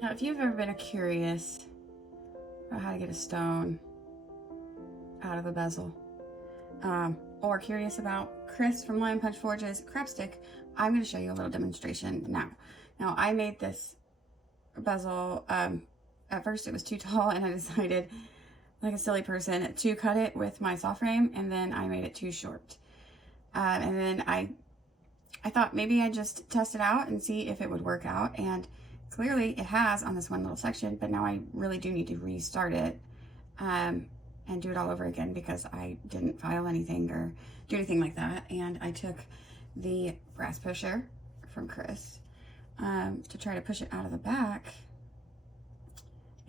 Now, if you've ever been curious about how to get a stone out of a bezel, or curious about Chris from Lion Punch Forge's crap stick, I'm going to show you a little demonstration now. Now, I made this bezel, at first it was too tall, and I decided, like a silly person, to cut it with my saw frame, and then I made it too short. And then I thought maybe I'd just test it out and see if it would work out, and clearly it has on this one little section, but now I really do need to restart it and do it all over again because I didn't file anything or do anything like that. And I took the brass pusher from Chris to try to push it out of the back,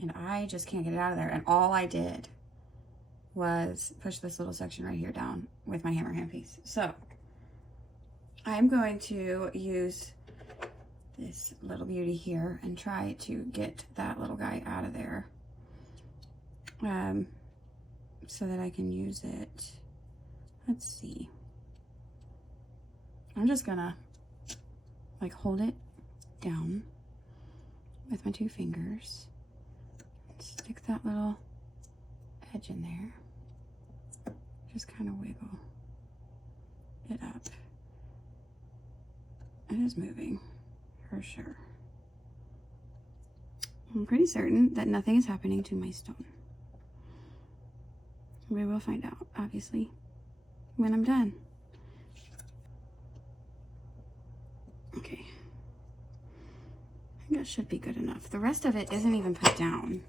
and I just can't get it out of there. And all I did was push this little section right here down with my hammer hand piece. So I'm going to use this little beauty here and try to get that little guy out of there so that I can use it. Let's see. I'm just gonna like hold it down with my 2 fingers. Stick that little edge in there. Just kind of wiggle it up. It is moving, for sure. I'm pretty certain that nothing is happening to my stone. We will find out, obviously, when I'm done. Okay. I think that should be good enough. The rest of it isn't even put down.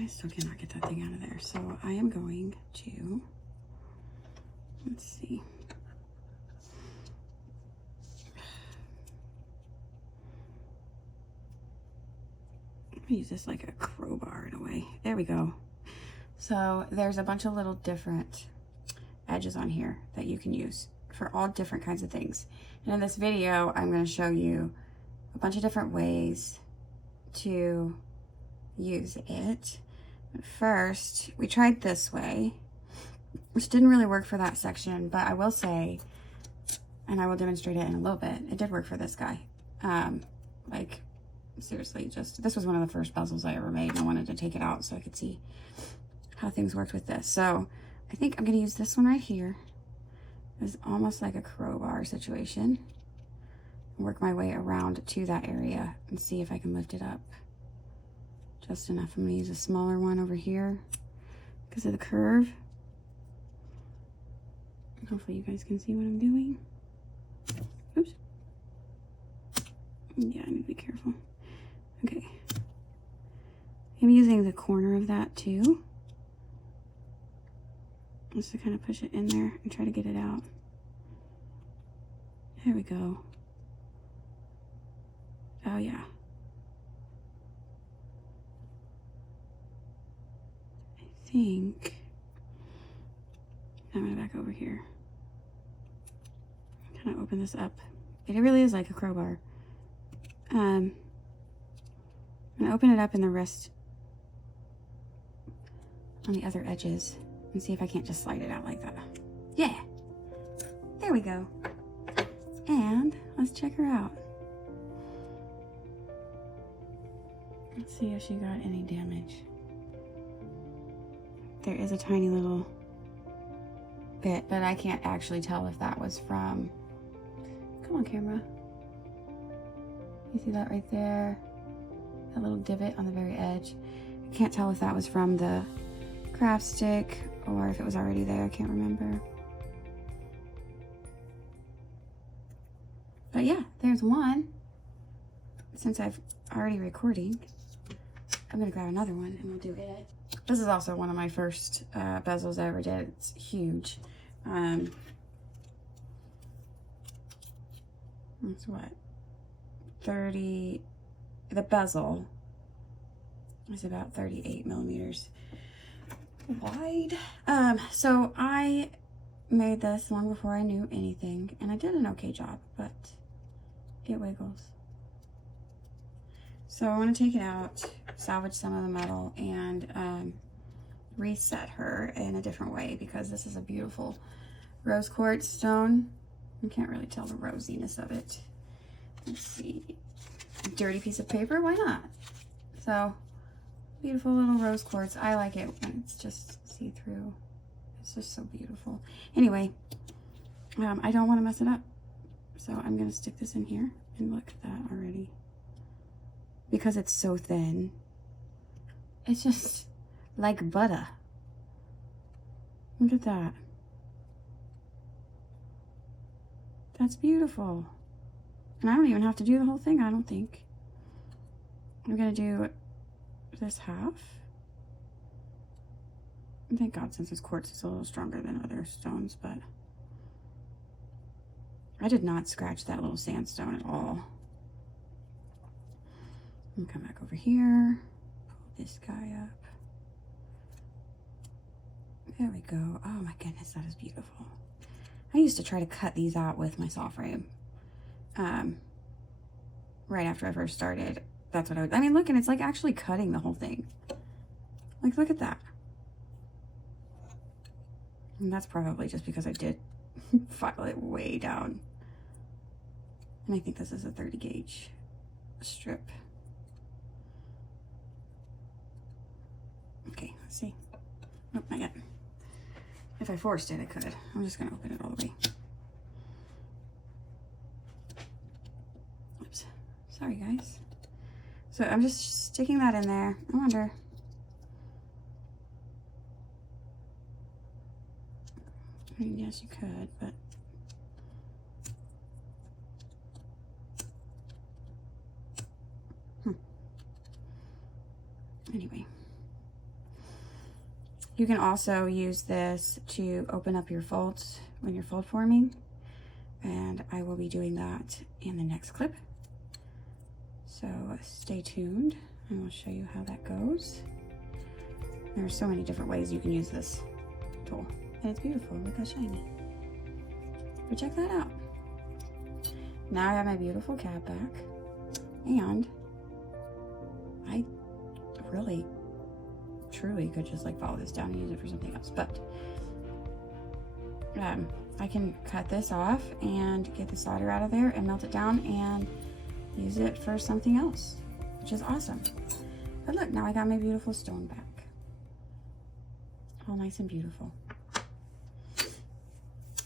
I still cannot get that thing out of there. So I am going to, let's see. I'm gonna use this like a crowbar in a way. There we go. So there's a bunch of little different edges on here that you can use for all different kinds of things. And in this video, I'm going to show you a bunch of different ways to use it. First, we tried this way, which didn't really work for that section, but I will say, and I will demonstrate it in a little bit, it did work for this guy. Like, seriously, just, this was one of the first bezels I ever made, and I wanted to take it out so I could see how things worked with this. So I think I'm gonna use this one right here. It's almost like a crowbar situation. Work my way around to that area and see if I can lift it up just enough. I'm gonna use a smaller one over here because of the curve. Hopefully you guys can see what I'm doing. Oops. Yeah, I need to be careful. Okay. I'm using the corner of that too, just to kind of push it in there and try to get it out. There we go. Oh yeah. I think I'm gonna back over here. Kind of open this up. It really is like a crowbar. I'm gonna open it up in the rest on the other edges and see if I can't just slide it out like that. Yeah, there we go. And let's check her out. Let's see if she got any damage. There is a tiny little bit, but I can't actually tell if that was from, come on camera. You see that right there? That little divot on the very edge. I can't tell if that was from the craft stick or if it was already there. I can't remember. But yeah, there's one. Since I've already recording, I'm gonna grab another one and we'll do it. This is also one of my first bezels I ever did. It's huge. It's what? 30, the bezel is about 38 millimeters wide. So I made this long before I knew anything, and I did an okay job, but it wiggles. So I want to take it out, salvage some of the metal, and reset her in a different way, because this is a beautiful rose quartz stone. You can't really tell the rosiness of it. Let's see. Dirty piece of paper, why not? So, beautiful little rose quartz. I like it when it's just see-through. It's just so beautiful. Anyway, I don't want to mess it up. So I'm going to stick this in here. And look at that already. Because it's so thin. It's just like butter. Look at that. That's beautiful. And I don't even have to do the whole thing, I don't think. I'm going to do this half. And thank God, since this quartz is a little stronger than other stones, but I did not scratch that little sandstone at all. And come back over here, pull this guy up. There we go. Oh my goodness, that is beautiful. I used to try to cut these out with my saw frame. Right after I first started, that's what I mean, look, and it's like actually cutting the whole thing. Like, look at that. And that's probably just because I did file it way down. And I think this is a 30 gauge strip. Okay, let's see. Nope, not yet. If I forced it, I could. I'm just gonna open it all the way. Oops, sorry guys. So I'm just sticking that in there. I wonder. I mean, yes, you could, but anyway. You can also use this to open up your folds when you're fold forming, and I will be doing that in the next clip. So stay tuned and we'll show you how that goes. There are so many different ways you can use this tool, and it's beautiful. Look how shiny. But check that out. Now I have my beautiful cap back, and I really truly could just like follow this down and use it for something else, but I can cut this off and get the solder out of there and melt it down and use it for something else, which is awesome. But look, now I got my beautiful stone back, all nice and beautiful.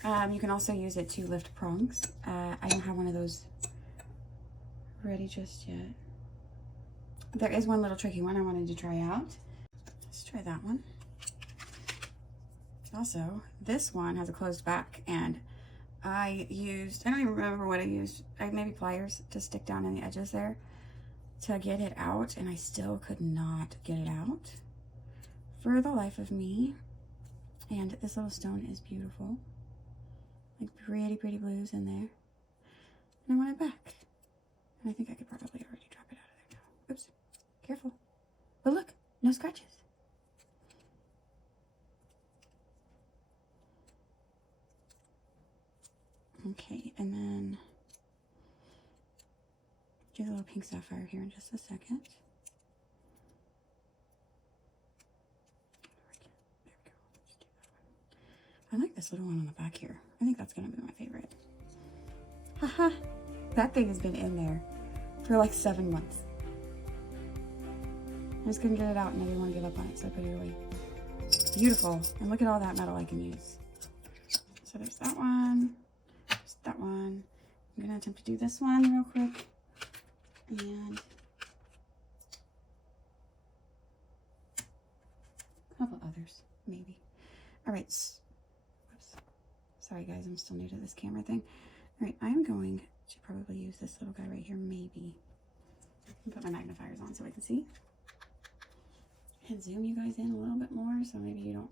You can also use it to lift prongs. I don't have one of those ready just yet. There is one little tricky one I wanted to try out. Let's try that one. Also, this one has a closed back, and I don't even remember what I used. Maybe pliers to stick down in the edges there to get it out, and I still could not get it out for the life of me. And this little stone is beautiful. Like pretty, pretty blues in there. And I want it back. And I think I could probably already drop it out of there now. Oops, careful. But look, no scratches. Okay, and then do the little pink sapphire here in just a second. There we go. Let's do that one. I like this little one on the back here. I think that's gonna be my favorite. Haha, that thing has been in there for like 7 months. I just couldn't get it out and I didn't want to give up on it, so I put it away. Beautiful, and look at all that metal I can use. So there's that one. That one. I'm gonna attempt to do this one real quick, and a couple others maybe. All right, whoops, sorry guys, I'm still new to this camera thing. All right, I'm going to probably use this little guy right here, maybe. Put my magnifiers on so I can see and zoom you guys in a little bit more, so maybe you don't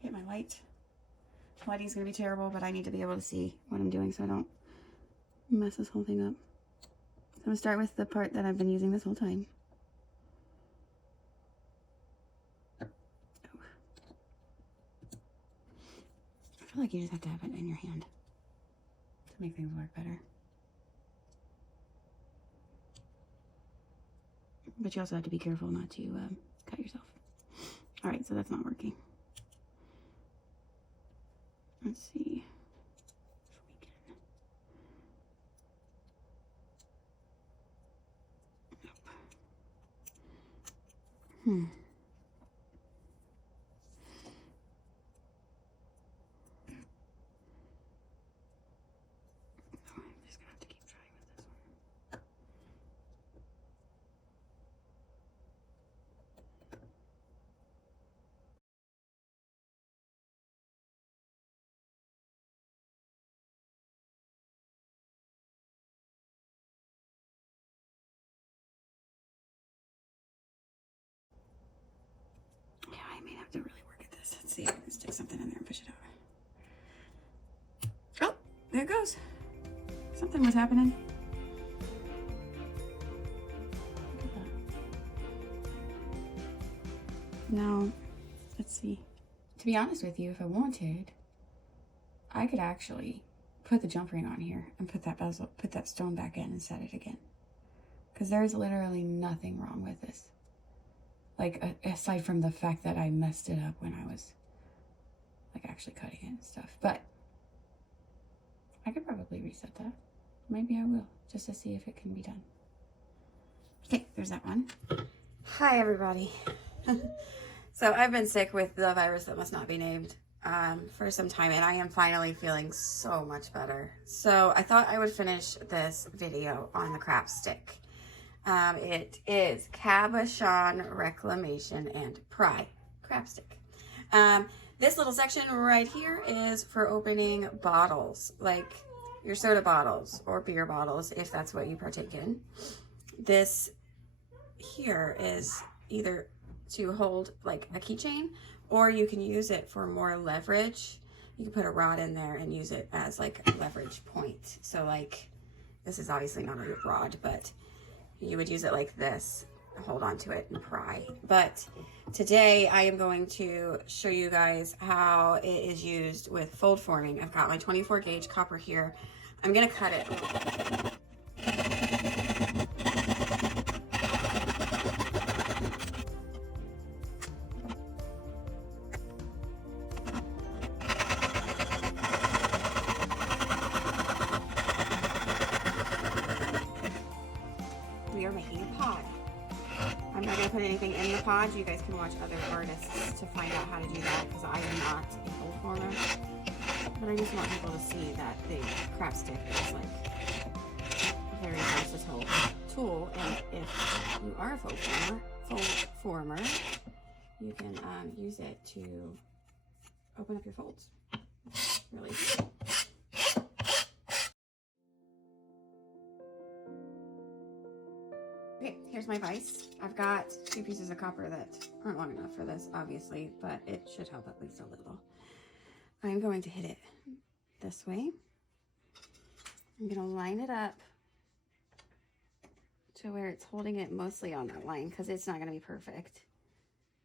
hit my light. Lighting's gonna be terrible, but I need to be able to see what I'm doing so I don't mess this whole thing up. So I'm gonna start with the part that I've been using this whole time. Oh. I feel like you just have to have it in your hand to make things work better. But you also have to be careful not to cut yourself. All right, so that's not working. Let's see if we can. Nope. I'm just gonna have to keep trying with this one. Yeah, I may have to really work at this. Let's see if I can stick something in there and push it out. Oh, there it goes. Something was happening. Look at that. Now, let's see. To be honest with you, if I wanted, I could actually put the jump ring on here and put that bezel, put that stone back in and set it again. Because there's literally nothing wrong with this. Like, aside from the fact that I messed it up when I was, like, actually cutting it and stuff. But I could probably reset that. Maybe I will, just to see if it can be done. Okay, there's that one. Hi, everybody. So I've been sick with the virus that must not be named for some time, and I am finally feeling so much better. So I thought I would finish this video on the crap stick. It is Cabochon Reclamation and Pry crap stick. This little section right here is for opening bottles, like your soda bottles or beer bottles, if that's what you partake in. This here is either to hold like a keychain, or you can use it for more leverage. You can put a rod in there and use it as like a leverage point. So like, this is obviously not a rod, but you would use it like this, hold on to it and pry. But today I am going to show you guys how it is used with fold forming. I've got my 24 gauge copper here. I'm gonna cut it. We are making a pod. I'm not going to put anything in the pod. You guys can watch other artists to find out how to do that, because I am not a fold former. But I just want people to see that the crap stick is like a very versatile tool, and if you are a fold former, you can use it to open up your folds. Really. Okay, here's my vise. I've got 2 pieces of copper that aren't long enough for this, obviously, but it should help at least a little. I'm going to hit it this way. I'm going to line it up to where it's holding it mostly on that line, because it's not going to be perfect,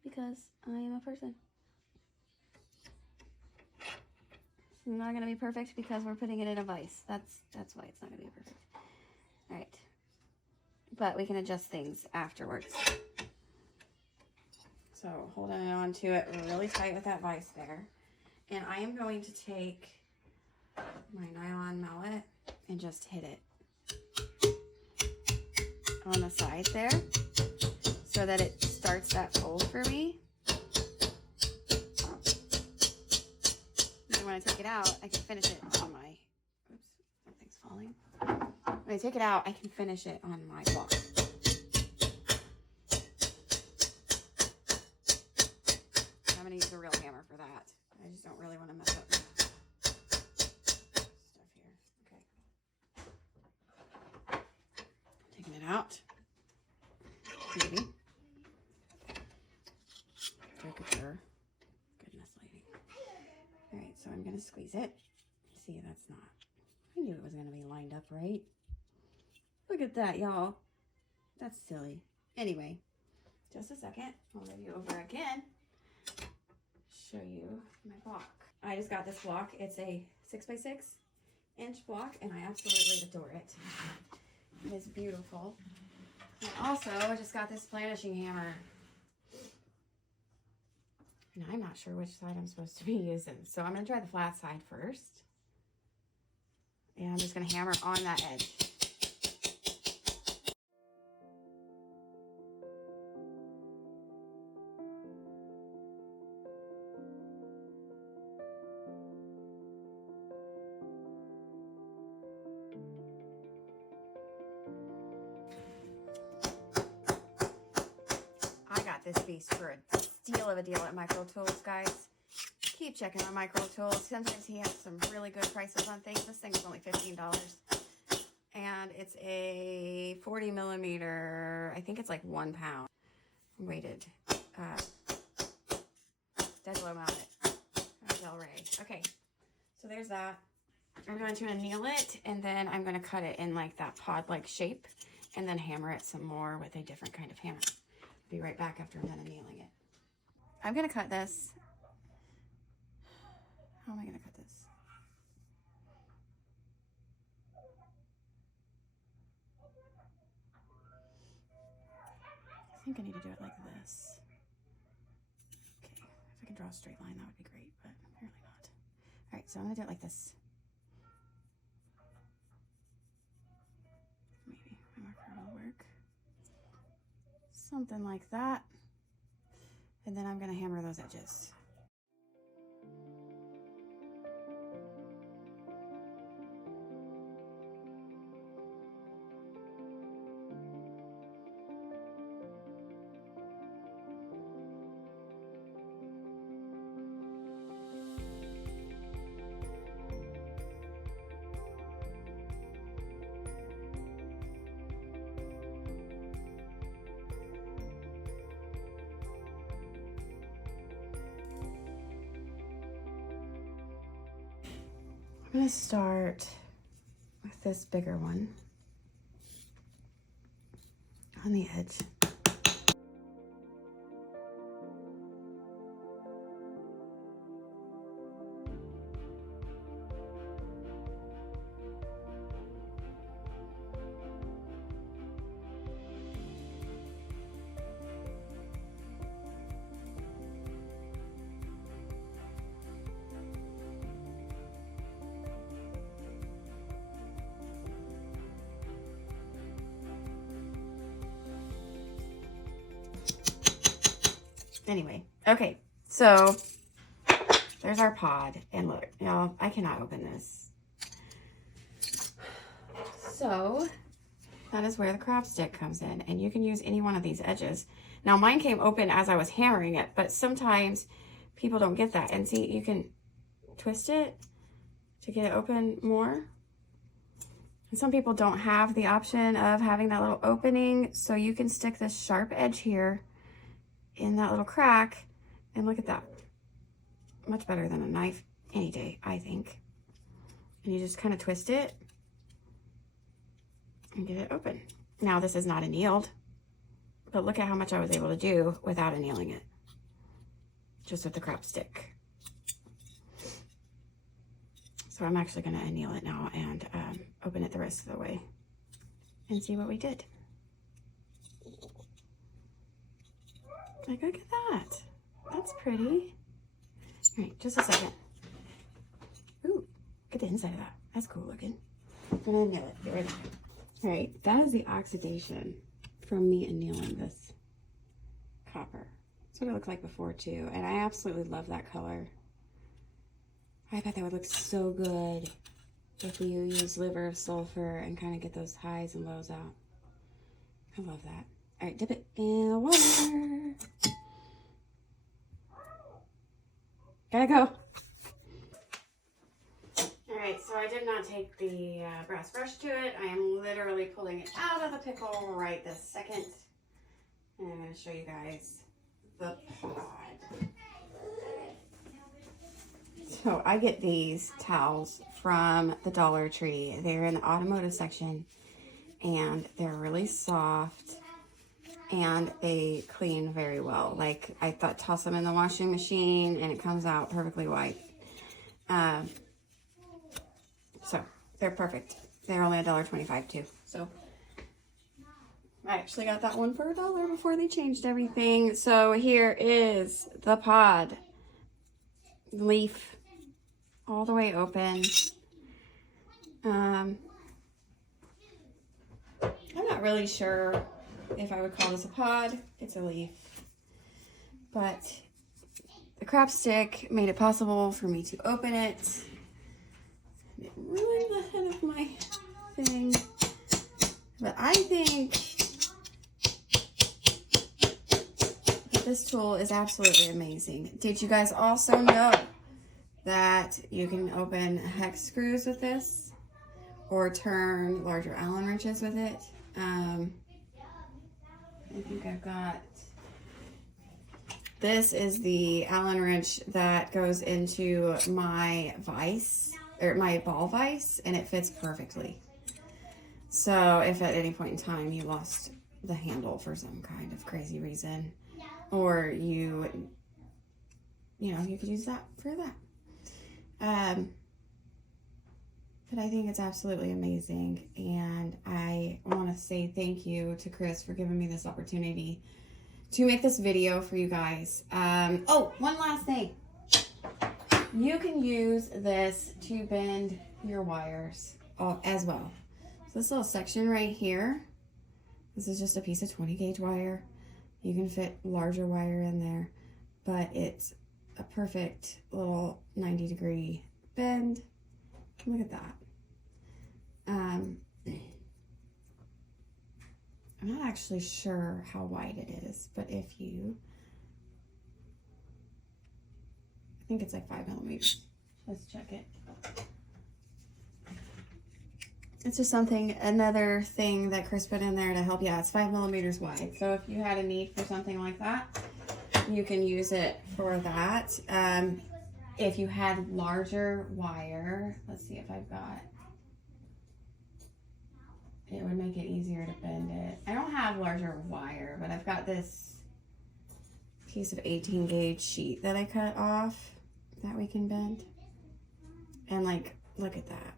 because I am a person. It's not going to be perfect because we're putting it in a vise. That's why it's not going to be perfect. All right. But we can adjust things afterwards. So holding on to it really tight with that vise there. And I am going to take my nylon mallet and just hit it on the side there so that it starts that fold for me. And when I take it out, I can finish it on my, oops, that thing's falling. When I take it out, I can finish it on my block. I'm gonna use a real hammer for that. I just don't really want to mess up my stuff here. Okay. Taking it out. Maybe. Temperature. Goodness lady. Alright, so I'm gonna squeeze it. See, that's not. I knew it was gonna be lined up right. Look at that, y'all. That's silly. Anyway, just a second. I'll move you over again. Show you my block. I just got this block. It's a 6x6 inch block, and I absolutely adore it. It is beautiful. And also, I just got this blanishing hammer. And I'm not sure which side I'm supposed to be using. So I'm going to try the flat side first. And I'm just going to hammer on that edge. I got this beast for a steal of a deal at Micro Tools, guys. Keep checking on Micro Tools. Sometimes he has some really good prices on things. This thing is only $15. And it's a 40 millimeter, I think it's like 1 pound weighted dead blow mounted Del Rey. Okay, so there's that. I'm going to anneal it, and then I'm going to cut it in like that pod-like shape, and then hammer it some more with a different kind of hammer. Be right back after I'm done annealing it. I'm going to cut this. How am I going to cut this? I think I need to do it like this. Okay, if I can draw a straight line, that would be great, but apparently not. All right, so I'm going to do it like this. Maybe my marker will work. Something like that. And then I'm going to hammer those edges. I'm going to start with this bigger one on the edge. Anyway, okay, so there's our pod, and look, y'all, I cannot open this. So that is where the crop stick comes in, and you can use any one of these edges. Now mine came open as I was hammering it, but sometimes people don't get that. And see, you can twist it to get it open more. And some people don't have the option of having that little opening, so you can stick this sharp edge here in that little crack, and look at that. Much better than a knife any day, I think. And you just kind of twist it and get it open. Now this is not annealed, but look at how much I was able to do without annealing it, just with the crop stick. So I'm actually going to anneal it now and open it the rest of the way and see what we did. Like, look at that. That's pretty. All right, just a second. Ooh, get the inside of that. That's cool looking. I'm gonna anneal it. Get rid of it. All right, that is the oxidation from me annealing this copper. That's what it looked like before too, and I absolutely love that color. I bet that would look so good if you use liver of sulfur and kind of get those highs and lows out. I love that. All right, dip it in the water. Gotta go. All right, so I did not take the brass brush to it. I am literally pulling it out of the pickle right this second. And I'm gonna show you guys the pod. So I get these towels from the Dollar Tree. They're in the automotive section, and they're really soft. And they clean very well. Like, I thought, toss them in the washing machine and it comes out perfectly white. So they're perfect. They're only $1.25 too. So I actually got that one for $1 before they changed everything. So here is the pod. Leaf all the way open. I'm not really sure if I would call this a pod. It's a leaf. But the crap stick made it possible for me to open it. It ruined the head of my thing. But I think that this tool is absolutely amazing. Did you guys also know that you can open hex screws with this or turn larger Allen wrenches with it? I think I've got, this is the Allen wrench that goes into my vise, or my ball vise, and it fits perfectly. So if at any point in time you lost the handle for some kind of crazy reason, or you know, you could use that for that. But I think it's absolutely amazing, and I want to say thank you to Chris for giving me this opportunity to make this video for you guys. Oh, one last thing. You can use this to bend your wires as well. So this little section right here, this is just a piece of 20 gauge wire. You can fit larger wire in there, but it's a perfect little 90-degree bend. Look at that. I'm not actually sure how wide it is, but if you, I think it's like 5 millimeters. Let's check it. It's just something, another thing that Chris put in there to help you out. It's 5 millimeters wide. So if you had a need for something like that, you can use it for that. If you had larger wire, let's see if I've got, it would make it easier to bend it. I don't have larger wire, but I've got this piece of 18 gauge sheet that I cut off that we can bend. And like, look at that.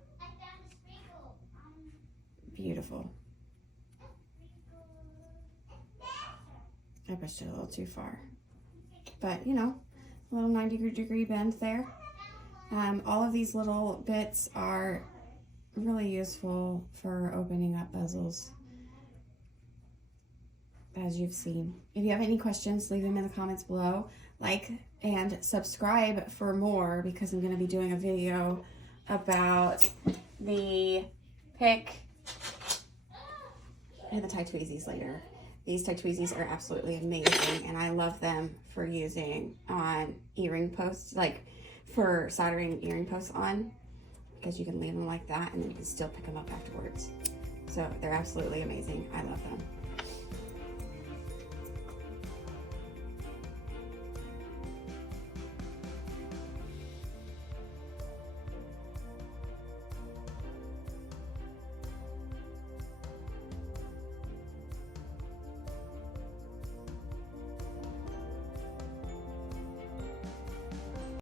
Beautiful. I pushed it a little too far. But, you know, a little 90-degree bend there. All of these little bits are really useful for opening up bezels, as you've seen. If you have any questions, leave them in the comments below. Like and subscribe for more, because I'm going to be doing a video about the pick and the tie tweezies later. These tie tweezies are absolutely amazing, and I love them for using on earring posts, like for soldering earring posts on, because you can leave them like that and then you can still pick them up afterwards. So they're absolutely amazing. I love them.